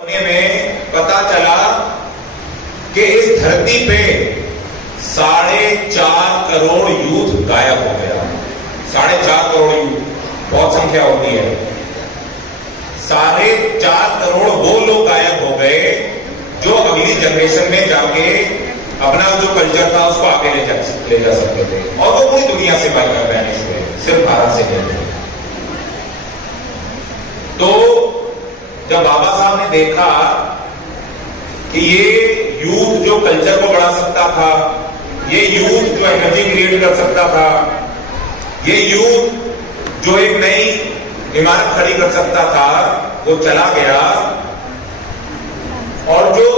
होने में पता चला कि इस धरती पे 4.5 करोड़ यूथ गायब हो गया। 4.5 करोड़ यूथ बहुत संख्या होती है। 4.5 करोड़ वो लोग गायब हो गए जो अगली जनरेशन में जाके अपना जो कल्चर था उसको आगे ले जा सकते थे, और वो पूरी दुनिया से बात कर रहे हैं, सिर्फ भारत से नहीं। तो जब बाबा साहब ने देखा कि ये यूथ जो कल्चर को बढ़ा सकता था, ये यूथ जो एनर्जी क्रिएट कर सकता था, ये यूथ जो एक नई इमारत खड़ी कर सकता था, वो चला गया। और जो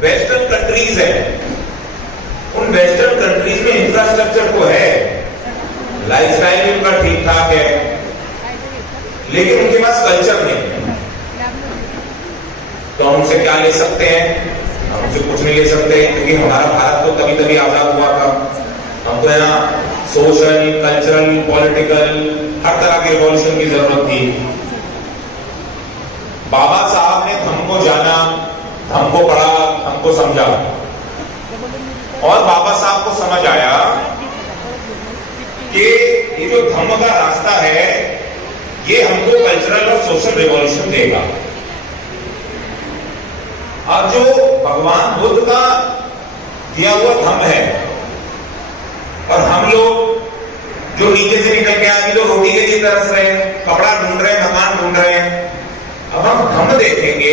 वेस्टर्न कंट्रीज है, उन वेस्टर्न कंट्रीज में इंफ्रास्ट्रक्चर तो है, लाइफस्टाइल भी उनका ठीक ठाक है, लेकिन उनके पास कल्चर नहीं है। तो हम उनसे क्या ले सकते हैं? हम उनसे कुछ नहीं ले सकते, क्योंकि हमारा भारत तो तभी तभी आजाद हुआ था। हमको है ना सोशल, कल्चरल, पॉलिटिकल, हर तरह की रिवॉल्यूशन की जरूरत थी। बाबा साहब ने हमको जाना, हमको पढ़ा, हमको समझा, और बाबा साहब को समझ आया कि ये जो धम्म का रास्ता है, ये हमको कल्चरल और सोशल रिवॉल्यूशन देगा। अब जो भगवान बुद्ध का दिया हुआ धम्म है, और हम लोग जो नीचे से निकल के आए, तो रोटी के लिए तरस रहे हैं, कपड़ा ढूंढ रहे हैं, मकान ढूंढ रहे हैं। अब हम धम्म देखेंगे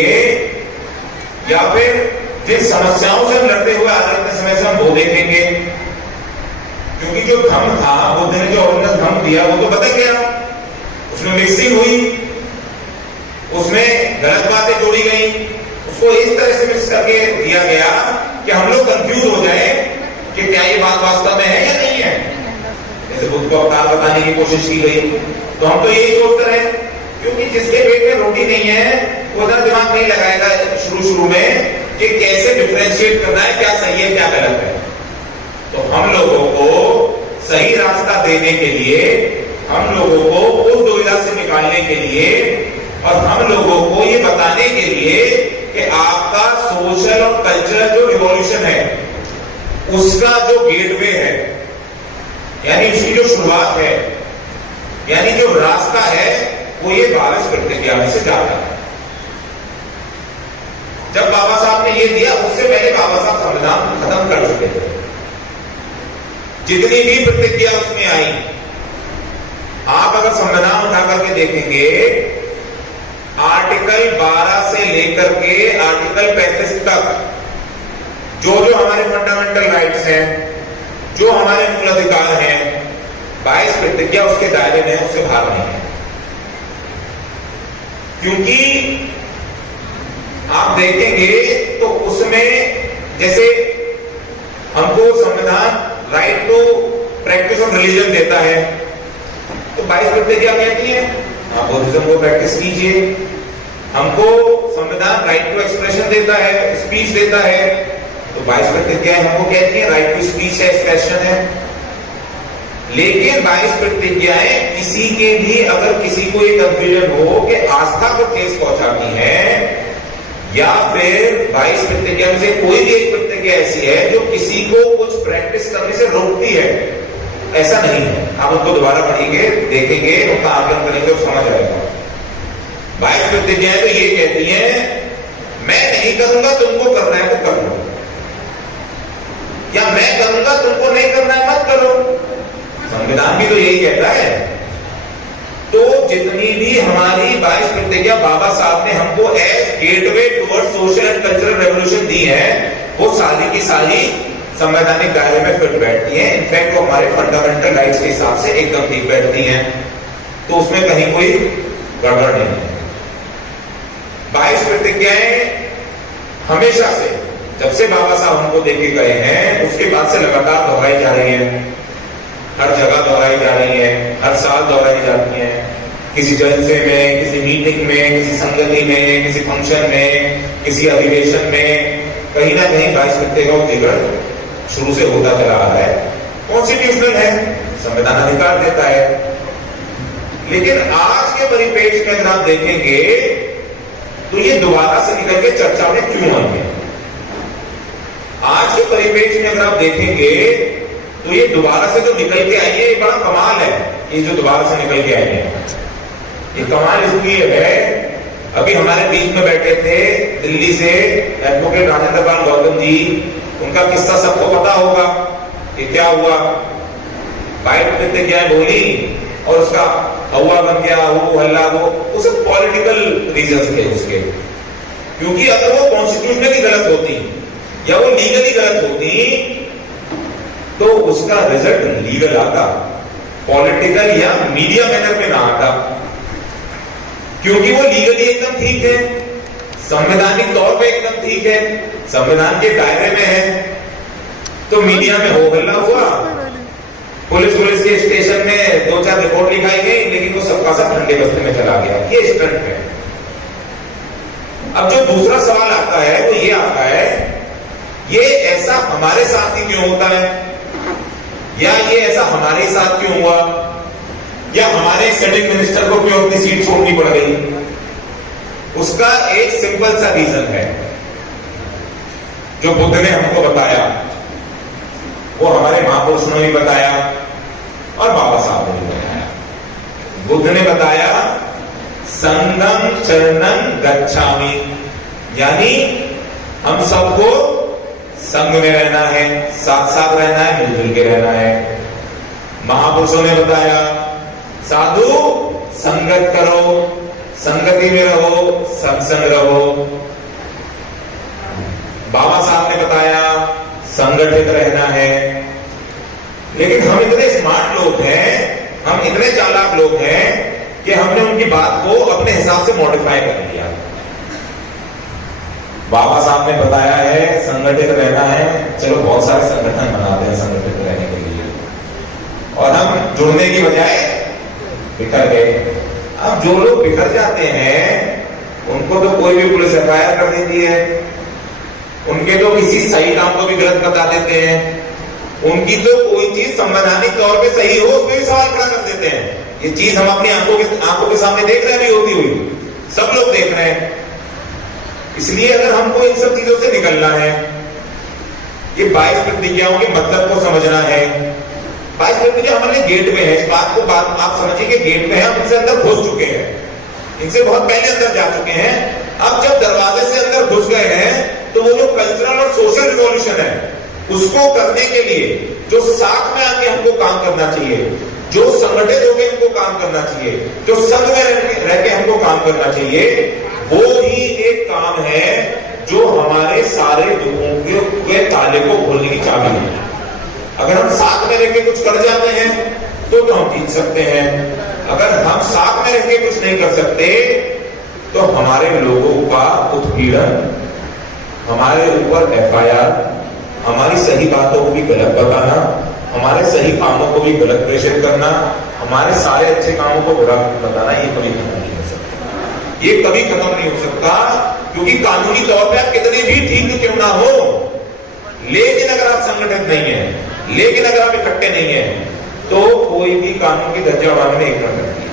या फिर जिन समस्याओं से हम लड़ते हुए आ रहे इतने समय से हम वो देखेंगे? क्योंकि जो धम्म था, बुद्ध ने जो ओरिजिनल धम्म दिया वो तो बदल गया, उसमें मिक्सिंग हुई, उसमें गलत बातें जोड़ी गई, उसको इस तरह से मिक्स करके दिया गया कि हम लोग कंफ्यूज हो जाए कि क्या ये बात वास्तव में है या नहीं है। जैसे बुद्ध को अवतार बताने की कोशिश की गई, तो हम तो यही सोचते रहे, क्योंकि जिसके पेट में रोटी नहीं है वो इतना दिमाग नहीं लगाएगा शुरू में कि कैसे डिफरेंशिएट करना है, क्या सही है क्या गलत है। तो हम लोगों को सही रास्ता देने के लिए, हम लोगों को उस दुविधा से निकालने के लिए, और हम लोगों को ये बताने के लिए कि आपका सोशल और कल्चरल जो रिवॉल्यूशन है, उसका जो गेटवे है, यानी उसकी जो शुरुआत है, यानी जो रास्ता है, वो ये 22 प्रतिज्ञा में से जाता है। जब बाबा साहब ने ये दिया, उससे पहले बाबा साहब संविधान खत्म कर चुके थे। जितनी भी प्रतिज्ञा उसमें आई, आप अगर संविधान उठा करके देखेंगे, आर्टिकल 12 से लेकर के आर्टिकल 35 तक जो जो हमारे फंडामेंटल राइट्स हैं, जो हमारे मूल अधिकार हैं, 22 प्रतिज्ञा उसके दायरे में, उससे बाहर नहीं है। क्योंकि आप देखेंगे तो उसमें जैसे हमको संविधान right to practice of religion देता है, तो 22 प्रतिज्ञा कहती है आप बुद्धिज्म को प्रैक्टिस कीजिए। हमको संविधान राइट टू एक्सप्रेशन देता है, स्पीच देता है, तो 22 प्रतिज्ञाएं हमको कहती है राइट टू स्पीच है, एक्सप्रेशन है। लेकिन 22 प्रतिज्ञाएं किसी के भी, अगर किसी को ये कंफ्यूजन हो कि आस्था को ठेस पहुंचाती है, या फिर 22 प्रतिज्ञा में से कोई भी एक प्रतिज्ञा ऐसी है जो किसी को कुछ प्रैक्टिस करने से रोकती है, ऐसा नहीं है। आप उनको दोबारा पढ़ेंगे, देखेंगे, उनका आकलन करेंगे, तो समझ आएगा। 22 प्रतिज्ञाएं तो ये कहती हैं, मैं नहीं करूंगा, तुमको करना है तो कर लो, या मैं करूंगा, तुमको नहीं करना है मत करो। संविधान भी तो यही कहता है। तो जितनी भी हमारी 22 प्रतिज्ञा बाबा साहब ने हमको as gateway toward social and cultural revolution दी है, वो सारी की सारी संवैधानिक दायरे में फिट बैठती हैं। इनफैक्ट वो हमारे फंडामेंटल राइट्स के हिसाब से एकदम ठीक बैठती हैं, तो उसमें कहीं कोई गड़बड़ नहीं है। 22 प्रतिज्ञाएं हमेशा से, जब से बाबा साहब हमको देके गए हैं, उसके बाद से लगातार दोहराई जा रही है, हर जगह दोहराई जा रही है, हर साल दोहराई जाती है, किसी जलसे में, किसी मीटिंग में, किसी संगति में, किसी फंक्शन में, किसी अधिवेशन में, कहीं ना कहीं 22 प्रतिज्ञा का जिक्र शुरू से होता चला आ रहा है। कॉन्स्टिट्यूशनल है, संविधान अधिकार देता है। लेकिन आज के परिपेक्ष में अगर आप देखेंगे तो ये दोबारा से निकल के चर्चा में क्यों आएंगे? आज के परिवेश में अगर आप देखेंगे तो ये दोबारा से जो निकल के आई है, ये बड़ा कमाल है। ये जो दोबारा से निकल के आई है, ये कमाल इसलिए है, अभी हमारे बीच में बैठे थे दिल्ली से एडवोकेट राजेंद्र पाल गौतम जी, उनका किस्सा सबको पता होगा कि क्या हुआ। बाइट पे क्या बोली और उसका हवा बन गया, वो हल्ला, वो सब पॉलिटिकल रीजंस थे उसके। क्योंकि अगर वो कॉन्स्टिट्यूशनली गलत होती या वो लीगली गलत होती तो उसका रिजल्ट लीगल आता, पॉलिटिकल या मीडिया मैनर में ना आता। क्योंकि वो लीगली एकदम ठीक है, संवैधानिक तौर पे एकदम ठीक है, संविधान के दायरे में है, तो मीडिया में हो हल्ला हुआ, पुलिस के स्टेशन में 2-4 रिपोर्ट लिखाई गई, लेकिन वो सबका सब ठंडे बस्ते में चला गया। ये स्टंट है। अब जो दूसरा सवाल आता है वो ये आता है, ये ऐसा हमारे साथ ही क्यों होता है, या ये ऐसा हमारे साथ क्यों हुआ, या हमारे सिटिंग मिनिस्टर को क्यों अपनी सीट छोड़नी पड़ गई? उसका एक सिंपल सा रीजन है जो बुद्ध ने हमको बताया, वो हमारे महापुरुषों ने भी बताया और बाबा साहब ने भी बताया। बुद्ध ने बताया संगम चरणं गच्छामि, यानी हम सबको संग में रहना है, साथ साथ रहना है, मिलजुल के रहना है। महापुरुषों ने बताया साधु संगत करो, संगति में रहो, सत्संग रहो। बाबा साहब ने बताया संगठित रहना है। लेकिन हम इतने स्मार्ट लोग हैं, हम इतने चालाक लोग हैं कि हमने उनकी बात को अपने हिसाब से मॉडिफाई कर लिया। बाबा साहब ने बताया है संगठित रहना है, चलो बहुत सारे संगठन बनाते हैं संगठित रहने के लिए, और हम जुड़ने की बजाय बिखर गए। अब जो लोग बिखर जाते हैं उनको तो कोई भी पुलिस एफआईआर कर देती है, उनके तो किसी सही काम को भी गलत बता देते हैं, उनकी तो कोई चीज संवैधानिक तौर पे सही हो उसमें भी सवाल खड़ा कर देते हैं। ये चीज हम अपनी आंखों के सामने देख रहे हैं भी होती हुई, सब लोग देख रहे हैं। इसलिए अगर हमको इन सब चीजों से निकलना है, ये 22 प्रतिज्ञाओं के मतलब को समझना है। 22 प्रतिज्ञा हमारे गेट में है, इस बात को आप समझिए कि गेट में है, हम इनसे अंदर घुस चुके हैं, इनसे बहुत पहले अंदर जा चुके हैं। अब जब दरवाजे से अंदर घुस गए हैं तो वो जो कल्चरल और सोशल रिवॉल्यूशन है उसको करने के लिए जो साथ में आके हमको काम करना चाहिए, जो संगठित होकर हमको काम करना चाहिए, जो संघ में रह के हमको काम करना चाहिए, वो ही एक काम है जो हमारे सारे दुखों के ताले को खोलने की चाबी है। अगर हम साथ में रह के कुछ कर जाते हैं तो हम जीत सकते हैं। अगर हम साथ में रह के कुछ नहीं कर सकते तो हमारे लोगों का उत्पीड़न, हमारे ऊपर एफआईआर, हमारी सही बातों को भी गलत बताना, हमारे सही कामों को भी गलत प्रेषित करना, हमारे सारे अच्छे कामों को बुरा बताना, ये कभी खत्म नहीं हो सकता। ये कभी खत्म नहीं हो सकता, क्योंकि कानूनी तौर पे आप कितने भी ठीक क्यों ना हो, लेकिन अगर आप संगठित नहीं है, लेकिन अगर आप इकट्ठे नहीं है, तो कोई भी कानून की धज्जियां उड़ाने में एक न करती है।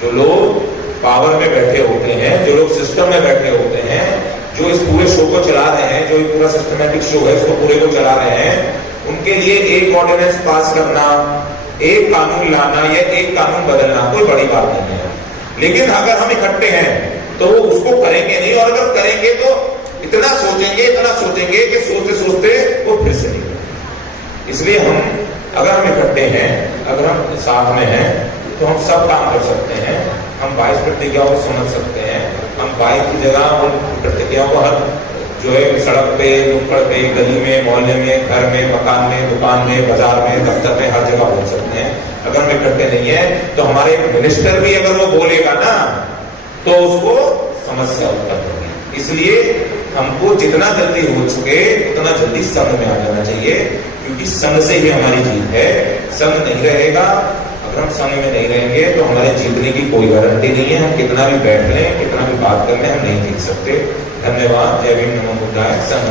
जो लोग पावर में बैठे होते हैं, जो लोग सिस्टम में बैठे होते हैं, जो इस पूरे शो को चला रहे हैं, जो एक पूरा सिस्टमैटिक शो है इसको पूरे को चला रहे हैं, उनके लिए एक ऑर्डिनेंस पास करना, एक कानून लाना या एक कानून बदलना कोई बड़ी बात नहीं है। लेकिन अगर हम इकट्ठे हैं तो वो उसको करेंगे नहीं, और अगर करेंगे तो इतना सोचेंगे कि सोचते सोचते वो फिर से नहीं करेंगे। इसलिए अगर हम इकट्ठे हैं, अगर हम साथ में हैं, तो हम सब काम कर सकते हैं। हम 22 प्रतिज्ञाओं को समझ सकते हैं। हम 22 की जगह उन प्रतिज्ञाओं को हर जो है सड़क पे, नुक्कड़ पे, गली में, मोहल्ले में, घर में, मकान में, दुकान में, बाजार में, दफ्तर में, हर जगह बोल सकते हैं। अगर हम इकट्ठे नहीं है तो हमारे मिनिस्टर भी अगर वो बोलेगा ना तो उसको समस्या उत्पन्न होगी। इसलिए हमको जितना जल्दी हो सके उतना जल्दी संघ में आ जाना चाहिए, क्योंकि संघ से ही हमारी जीत है। संघ नहीं रहेगा, अगर हम संघ में नहीं रहेंगे तो हमारे जीतने की कोई गारंटी नहीं है। हम कितना भी बैठ लें, कितना भी बात कर लें, हम नहीं जीत सकते। धन्यवाद। जय भीम, नमो बुद्धाय। संघ